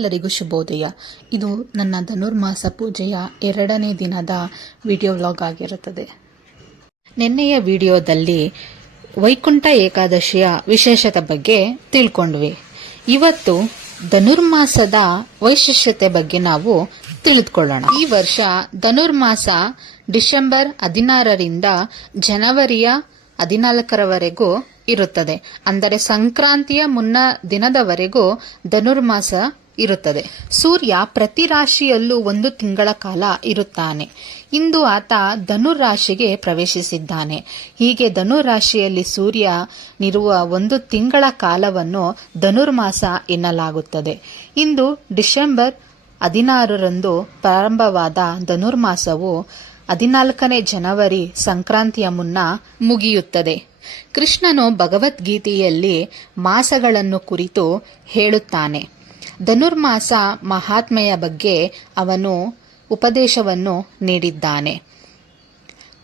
ಎಲ್ಲರಿಗೂ ಶುಭೋದಯ. ಇದು ನನ್ನ ಧನುರ್ಮಾಸ ಪೂಜೆಯ ಎರಡನೇ ದಿನದ ವಿಡಿಯೋ ವ್ಲಾಗ್ ಆಗಿರುತ್ತದೆ. ನಿನ್ನೆಯ ವಿಡಿಯೋದಲ್ಲಿ ವೈಕುಂಠ ಏಕಾದಶಿಯ ವಿಶೇಷತೆ ಬಗ್ಗೆ ತಿಳ್ಕೊಂಡ್ವಿ. ಇವತ್ತು ಧನುರ್ಮಾಸದ ವೈಶಿಷ್ಟ್ಯತೆ ಬಗ್ಗೆ ನಾವು ತಿಳಿದುಕೊಳ್ಳೋಣ. ಈ ವರ್ಷ ಧನುರ್ಮಾಸ ಡಿಸೆಂಬರ್ ಹದಿನಾರರಿಂದ ಜನವರಿಯ ಹದಿನಾಲ್ಕರವರೆಗೂ ಇರುತ್ತದೆ. ಅಂದರೆ ಸಂಕ್ರಾಂತಿಯ ಮುನ್ನ ದಿನದವರೆಗೂ ಧನುರ್ಮಾಸ ಇರುತ್ತದೆ. ಸೂರ್ಯ ಪ್ರತಿ ರಾಶಿಯಲ್ಲೂ ಒಂದು ತಿಂಗಳ ಕಾಲ ಇರುತ್ತಾನೆ. ಇಂದು ಆತ ಧನುರ್ ರಾಶಿಗೆ ಪ್ರವೇಶಿಸಿದ್ದಾನೆ. ಹೀಗೆ ಧನುರಾಶಿಯಲ್ಲಿ ಸೂರ್ಯ ನಿರುವ ಒಂದು ತಿಂಗಳ ಕಾಲವನ್ನು ಧನುರ್ಮಾಸ ಎನ್ನಲಾಗುತ್ತದೆ. ಇಂದು ಡಿಸೆಂಬರ್ ಹದಿನಾರರಂದು ಪ್ರಾರಂಭವಾದ ಧನುರ್ಮಾಸವು ಹದಿನಾಲ್ಕನೇ ಜನವರಿ ಸಂಕ್ರಾಂತಿಯ ಮುನ್ನ ಮುಗಿಯುತ್ತದೆ. ಕೃಷ್ಣನು ಭಗವದ್ಗೀತೆಯಲ್ಲಿ ಮಾಸಗಳನ್ನು ಕುರಿತು ಹೇಳುತ್ತಾನೆ. ಧನುರ್ಮಾಸ ಮಹಾತ್ಮೆಯ ಬಗ್ಗೆ ಅವನು ಉಪದೇಶವನ್ನು ನೀಡಿದ್ದಾನೆ.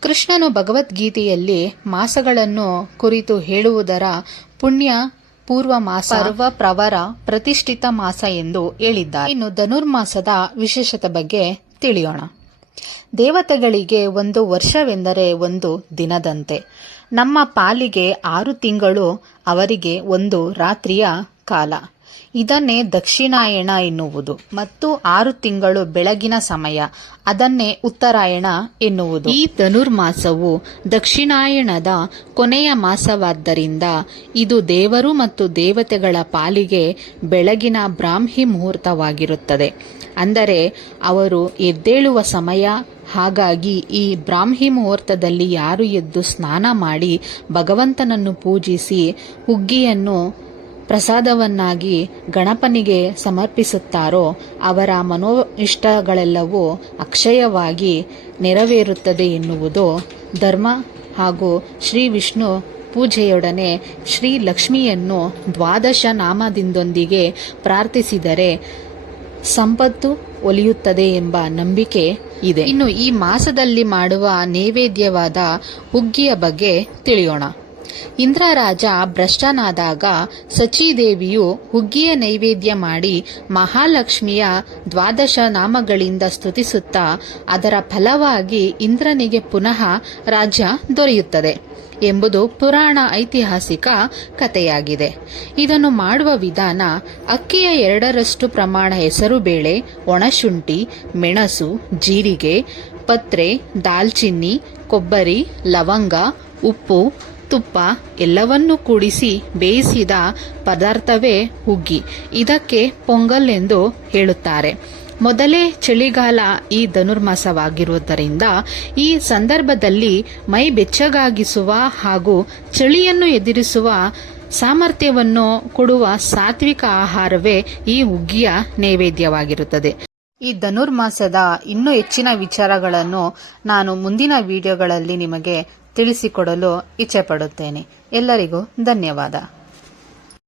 ಕೃಷ್ಣನು ಭಗವದ್ಗೀತೆಯಲ್ಲಿ ಮಾಸಗಳನ್ನು ಕುರಿತು ಹೇಳುವುದರ ಪುಣ್ಯ ಪೂರ್ವ ಮಾಸ ಪರ್ವ ಪ್ರವರ ಪ್ರತಿಷ್ಠಿತ ಮಾಸ ಎಂದು ಹೇಳಿದ್ದಾರೆ. ಇನ್ನು ಧನುರ್ಮಾಸದ ವಿಶೇಷತೆ ಬಗ್ಗೆ ತಿಳಿಯೋಣ. ದೇವತೆಗಳಿಗೆ ಒಂದು ವರ್ಷವೆಂದರೆ ಒಂದು ದಿನದಂತೆ. ನಮ್ಮ ಪಾಲಿಗೆ ಆರು ತಿಂಗಳು ಅವರಿಗೆ ಒಂದು ರಾತ್ರಿಯ ಕಾಲ. ಇದನ್ನೇ ದಕ್ಷಿಣಾಯಣ ಎನ್ನುವುದು ಮತ್ತು ಆರು ತಿಂಗಳು ಬೆಳಗಿನ ಸಮಯ, ಅದನ್ನೇ ಉತ್ತರಾಯಣ ಎನ್ನುವುದು. ಈ ಧನುರ್ಮಾಸವು ದಕ್ಷಿಣಾಯಣದ ಕೊನೆಯ ಮಾಸವಾದ್ದರಿಂದ ಇದು ದೇವರು ಮತ್ತು ದೇವತೆಗಳ ಪಾಲಿಗೆ ಬೆಳಗಿನ ಬ್ರಾಹ್ಮಿ ಮುಹೂರ್ತವಾಗಿರುತ್ತದೆ. ಅಂದರೆ ಅವರು ಎದ್ದೇಳುವ ಸಮಯ, ಹಾಗಾಗಿ ಈ ಬ್ರಾಹ್ಮಿ ಮುಹೂರ್ತದಲ್ಲಿ ಯಾರು ಎದ್ದು ಸ್ನಾನ ಮಾಡಿ ಭಗವಂತನನ್ನು ಪೂಜಿಸಿ ಹುಗ್ಗಿಯನ್ನು ಪ್ರಸಾದವನ್ನಾಗಿ ಗಣಪನಿಗೆ ಸಮರ್ಪಿಸುತ್ತಾರೋ ಅವರ ಮನೋಇಷ್ಟಗಳೆಲ್ಲವೂ ಅಕ್ಷಯವಾಗಿ ನೆರವೇರುತ್ತದೆ ಎನ್ನುವುದು ಧರ್ಮ ಹಾಗೂ ಶ್ರೀ ವಿಷ್ಣು ಪೂಜೆಯೊಡನೆ ಶ್ರೀ ಲಕ್ಷ್ಮಿಯನ್ನು ದ್ವಾದಶ ನಾಮದಿಂದೊಂದಿಗೆ ಪ್ರಾರ್ಥಿಸಿದರೆ ಸಂಪತ್ತು ಒಲಿಯುತ್ತದೆ ಎಂಬ ನಂಬಿಕೆ ಇದೆ. ಇನ್ನು ಈ ಮಾಸದಲ್ಲಿ ಮಾಡುವ ನೈವೇದ್ಯವಾದ ಹುಗ್ಗಿಯ ಬಗ್ಗೆ ತಿಳಿಯೋಣ. ಇಂದ್ರರಾಜ ಭ್ರಷ್ಟನಾದಾಗ ಸಚೀದೇವಿಯು ಹುಗ್ಗಿಯ ನೈವೇದ್ಯ ಮಾಡಿ ಮಹಾಲಕ್ಷ್ಮಿಯ ದ್ವಾದಶ ನಾಮಗಳಿಂದ ಸ್ತುತಿಸುತ್ತಾ ಅದರ ಫಲವಾಗಿ ಇಂದ್ರನಿಗೆ ಪುನಃ ರಾಜ್ಯ ದೊರೆಯುತ್ತದೆ ಎಂಬುದು ಪುರಾಣ ಐತಿಹಾಸಿಕ ಕಥೆಯಾಗಿದೆ. ಇದನ್ನು ಮಾಡುವ ವಿಧಾನ ಅಕ್ಕಿಯ ಎರಡರಷ್ಟು ಪ್ರಮಾಣ ಹೆಸರುಬೇಳೆ ಒಣಶುಂಠಿ, ಮೆಣಸು, ಜೀರಿಗೆ, ಪತ್ರೆ, ದಾಲ್ಚಿನ್ನಿ, ಕೊಬ್ಬರಿ, ಲವಂಗ, ಉಪ್ಪು ತುಪ್ಪ ಎಲ್ಲವನ್ನೂ ಕೂಡಿಸಿ ಬೇಯಿಸಿದ ಪದಾರ್ಥವೇ ಹುಗ್ಗಿ. ಇದಕ್ಕೆ ಪೊಂಗಲ್ ಎಂದು ಹೇಳುತ್ತಾರೆ. ಮೊದಲೇ ಚಳಿಗಾಲ ಈ ಧನುರ್ಮಾಸವಾಗಿರುವುದರಿಂದ ಈ ಸಂದರ್ಭದಲ್ಲಿ ಮೈ ಬೆಚ್ಚಗಾಗಿಸುವ ಹಾಗೂ ಚಳಿಯನ್ನು ಎದುರಿಸುವ ಸಾಮರ್ಥ್ಯವನ್ನು ಕೊಡುವ ಸಾತ್ವಿಕ ಆಹಾರವೇ ಈ ಹುಗ್ಗಿಯ ನೈವೇದ್ಯವಾಗಿರುತ್ತದೆ. ಈ ಧನುರ್ಮಾಸದ ಇನ್ನೂ ಹೆಚ್ಚಿನ ವಿಚಾರಗಳನ್ನು ನಾನು ಮುಂದಿನ ವಿಡಿಯೋಗಳಲ್ಲಿ ನಿಮಗೆ ತಿಳಿಸಿಕೊಡಲು ಇಚ್ಛೆಪಡುತ್ತೇನೆ. ಎಲ್ಲರಿಗೂ ಧನ್ಯವಾದ.